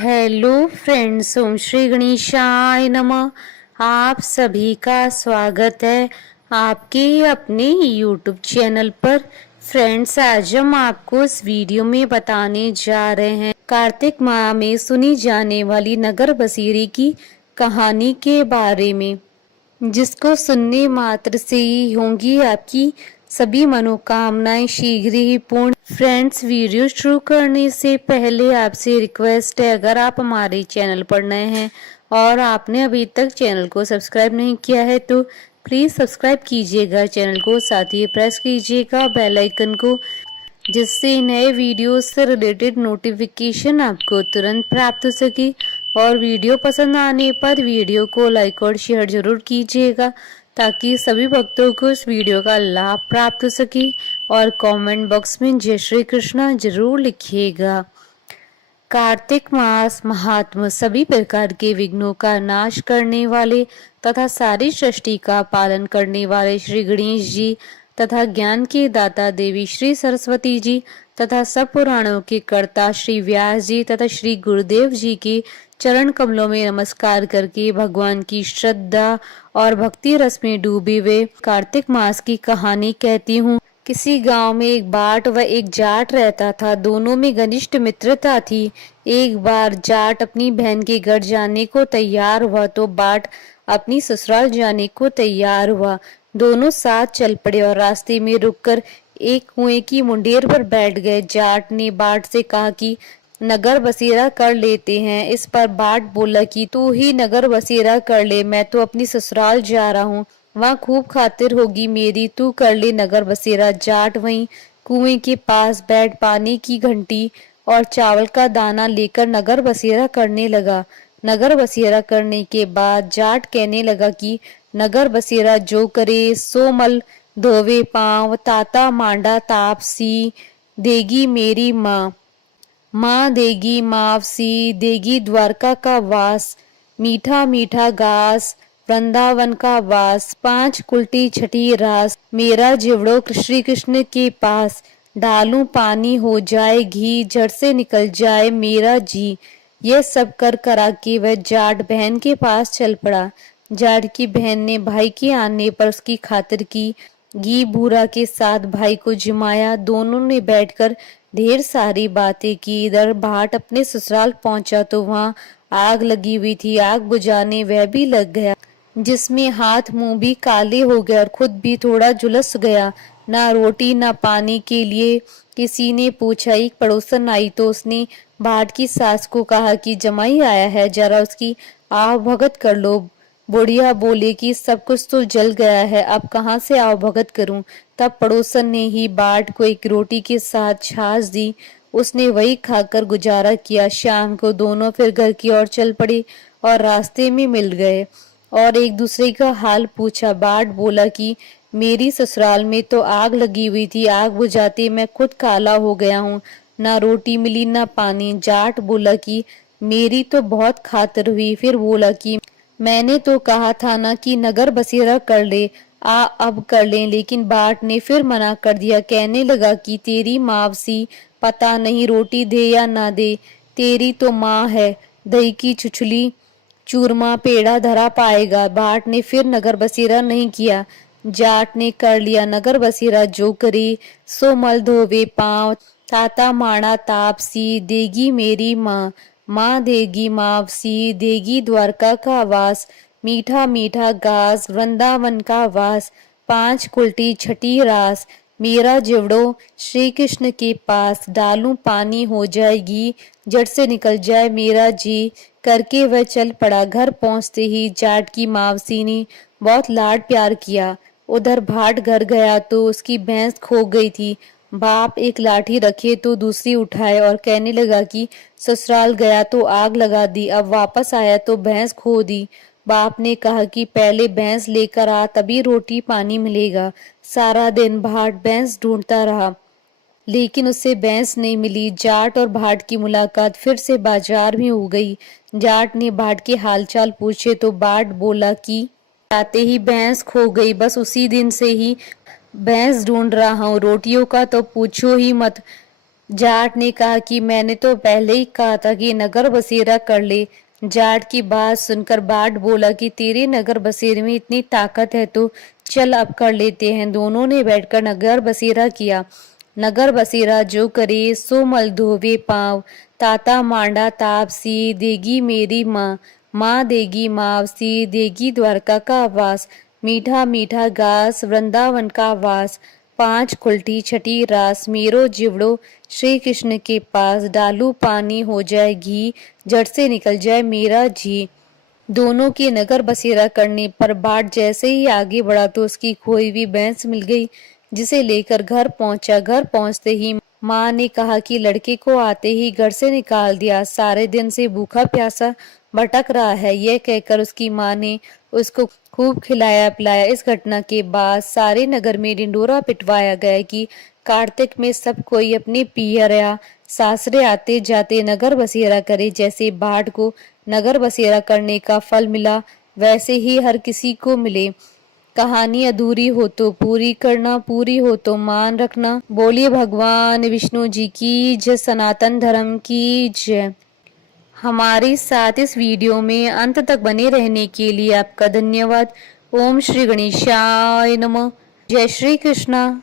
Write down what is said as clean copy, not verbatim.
Hello friends, ओम श्री गणेशाय नमः। आप सभी का स्वागत है आपके अपने यूट्यूब चैनल पर। फ्रेंड्स, आज हम आपको इस वीडियो में बताने जा रहे हैं कार्तिक माह में सुनी जाने वाली नगर बसेरे की कहानी के बारे में, जिसको सुनने मात्र से ही होंगी आपकी सभी मनोकामनाएं शीघ्र ही पूर्ण। फ्रेंड्स, वीडियो शुरू करने से पहले आपसे रिक्वेस्ट है, अगर आप हमारे चैनल पर नए हैं और आपने अभी तक चैनल को सब्सक्राइब नहीं किया है तो प्लीज सब्सक्राइब कीजिएगा चैनल को, साथ ही प्रेस कीजिएगा बेल आइकन को, जिससे नए वीडियो से रिलेटेड नोटिफिकेशन आपको तुरंत प्राप्त हो सके। और वीडियो पसंद आने पर वीडियो को लाइक और शेयर जरूर कीजिएगा ताकि सभी भक्तों को इस वीडियो का लाभ प्राप्त हो सके। और कमेंट बॉक्स में जय श्री कृष्णा जरूर लिखिएगा। कार्तिक मास महात्मा सभी प्रकार के विघ्नों का नाश करने वाले तथा सारी सृष्टि का पालन करने वाले श्री गणेश जी तथा ज्ञान के दाता देवी श्री सरस्वती जी तथा सब पुराणों के कर्ता श्री व्यास जी तथा श्री गुरुदेव जी के चरण कमलों में नमस्कार करके भगवान की श्रद्धा और भक्ति रस में डूबे हुए कार्तिक मास की कहानी कहती हूँ। किसी गांव में एक बाट व एक जाट रहता था। दोनों में घनिष्ठ मित्रता थी। एक बार जाट अपनी बहन के घर जाने को तैयार हुआ तो बाट अपनी ससुराल जाने को तैयार हुआ। दोनों साथ चल पड़े और रास्ते में रुककर एक कुएं की मुंडेर पर बैठ गए। जाट ने बाट से कहा कि नगर बसेरा कर लेते हैं। इस पर बाट बोला कि तू ही नगर बसेरा कर ले, मैं तो अपनी ससुराल जा रहा हूँ, वहाँ खूब खातिर होगी मेरी, तू कर ले नगर बसेरा। जाट वहीं कुएं के पास बैठ पानी की घंटी और चावल का दाना लेकर नगर बसेरा करने लगा। नगर बसेरा करने के बाद जाट कहने लगा कि नगर बसेरा जो करे सो मल धोवे पांव, ताता मांडा तापसी देगी मेरी माँ, माँ देगी मावसी, देगी द्वारका का वास, मीठा मीठा घास वृंदावन का वास, पांच कुल्टी छठी रास, मेरा जिवड़ो श्री कृष्ण के पास, डालूं पानी हो जाए घी, झट से निकल जाए मेरा जी। यह सब कर करा के वह जाट बहन के पास चल पड़ा। जाट की बहन ने भाई के आने पर उसकी खातिर की। घी बूरा के साथ भाई को जिमाया। दोनों ने बैठकर ढेर सारी बातें की। इधर बाट अपने ससुराल पहुंचा तो वहां आग लगी हुई थी। आग बुझाने वह भी लग गया, जिसमें हाथ मुंह भी काले हो गए और खुद भी थोड़ा झुलस गया। ना रोटी ना पानी के लिए किसी ने पूछा। एक पड़ोसन आई तो उसने बाट की सास को कहा कि जमाई आया है, जरा उसकी आव भगत कर लो। बुढ़िया बोले कि सब कुछ तो जल गया है, अब कहाँ से आव भगत करूं। तब पड़ोसन ने ही बाट को एक रोटी के साथ छाछ दी। उसने वही खाकर गुजारा किया। शाम को दोनों फिर घर की ओर चल पड़े और रास्ते में मिल गए और एक दूसरे का हाल पूछा। बाट बोला कि मेरी ससुराल में तो आग लगी हुई थी, आग बुझाते मैं खुद काला हो गया हूँ, ना रोटी मिली ना पानी। जाट बोला कि मेरी तो बहुत खातिर हुई। फिर बोला कि मैंने तो कहा था ना कि नगर बसेरा कर ले, आ अब कर ले, लेकिन बाट ने फिर मना कर दिया। कहने लगा कि तेरी मावसी पता नहीं रोटी दे या ना दे, तेरी तो माँ है, दही की छुछली चूरमा पेड़ा धरा पाएगा। बाट ने फिर नगर बसेरा नहीं किया। जाट ने कर लिया नगर बसेरा। जो करे सो मल धोवे पांव, ताता माड़ा तापसी देगी मेरी माँ, माँ देगी मावसी, देगी द्वारका का वास, मीठा मीठा घास वृंदावन का वास, पांच कुल्टी छठी रास, मेरा जिवड़ो श्री कृष्ण के पास, डालूं पानी हो जाएगी, जड़ से निकल जाए मेरा जी। करके वह चल पड़ा। घर पहुंचते ही जाट की मावसी ने बहुत लाड प्यार किया। उधर भाट घर गया तो उसकी भैंस खो गई थी। बाप एक लाठी रखे तो दूसरी उठाए और कहने लगा कि ससुराल गया तो आग लगा दी, अब वापस आया तो भैंस खो दी। बाप ने कहा कि पहले भैंस लेकर आ, तभी रोटी पानी मिलेगा। सारा दिन भाट भैंस ढूंढता रहा, लेकिन उससे भैंस नहीं मिली। जाट और भाट की मुलाकात फिर से बाजार में हो गई। जाट ने भाट के हालचाल पूछे तो भाट बोला कि आते ही भैंस खो गई, बस उसी दिन से ही भैंस ढूंढ रहा हूँ, रोटियों का तो पूछो ही मत। जाट ने कहा कि मैंने तो पहले ही कहा था कि नगर बसेरा कर ले। जाट की बात सुनकर बाट बोला कि तेरे नगर बसेरे में इतनी ताकत है तो चल अब कर लेते हैं। दोनों ने बैठकर नगर बसेरा किया। नगर बसेरा जो करे सो मल धोवे पाँव, ताता मांडा तापसी देगी मेरी माँ, माँ देगी मावसी देगी द्वारका का वास, मीठा मीठा घास वृंदावन का वास, पांच खुलटी छठी रास मेरो जिवड़ो श्री कृष्ण के पास, डालू पानी हो जाए घी जड़ से निकल जाए मेरा जी। दोनों के नगर बसेरा करने पर बाट जैसे ही आगे बढ़ा तो उसकी खोई हुई भैंस मिल गई, जिसे लेकर घर पहुंचा। घर पहुंचते ही माँ ने कहा कि लड़के को आते ही घर से निकाल दिया, सारे दिन से भूखा प्यासा भटक रहा है। यह कहकर उसकी माँ ने उसको खूब खिलाया पिलाया। इस घटना के बाद सारे नगर में ढिंडोरा पिटवाया गया कि कार्तिक में सब कोई अपने पियर या सासरे आते जाते नगर बसेरा करे। जैसे बाढ़ को नगर बसेरा करने का फल मिला, वैसे ही हर किसी को मिले। कहानी अधूरी हो तो पूरी करना, पूरी हो तो मान रखना। बोलिए भगवान विष्णु जी की जय, सनातन धर्म की जय। हमारे साथ इस वीडियो में अंत तक बने रहने के लिए आपका धन्यवाद। ओम श्री गणेशाय नमः। जय श्री कृष्णा।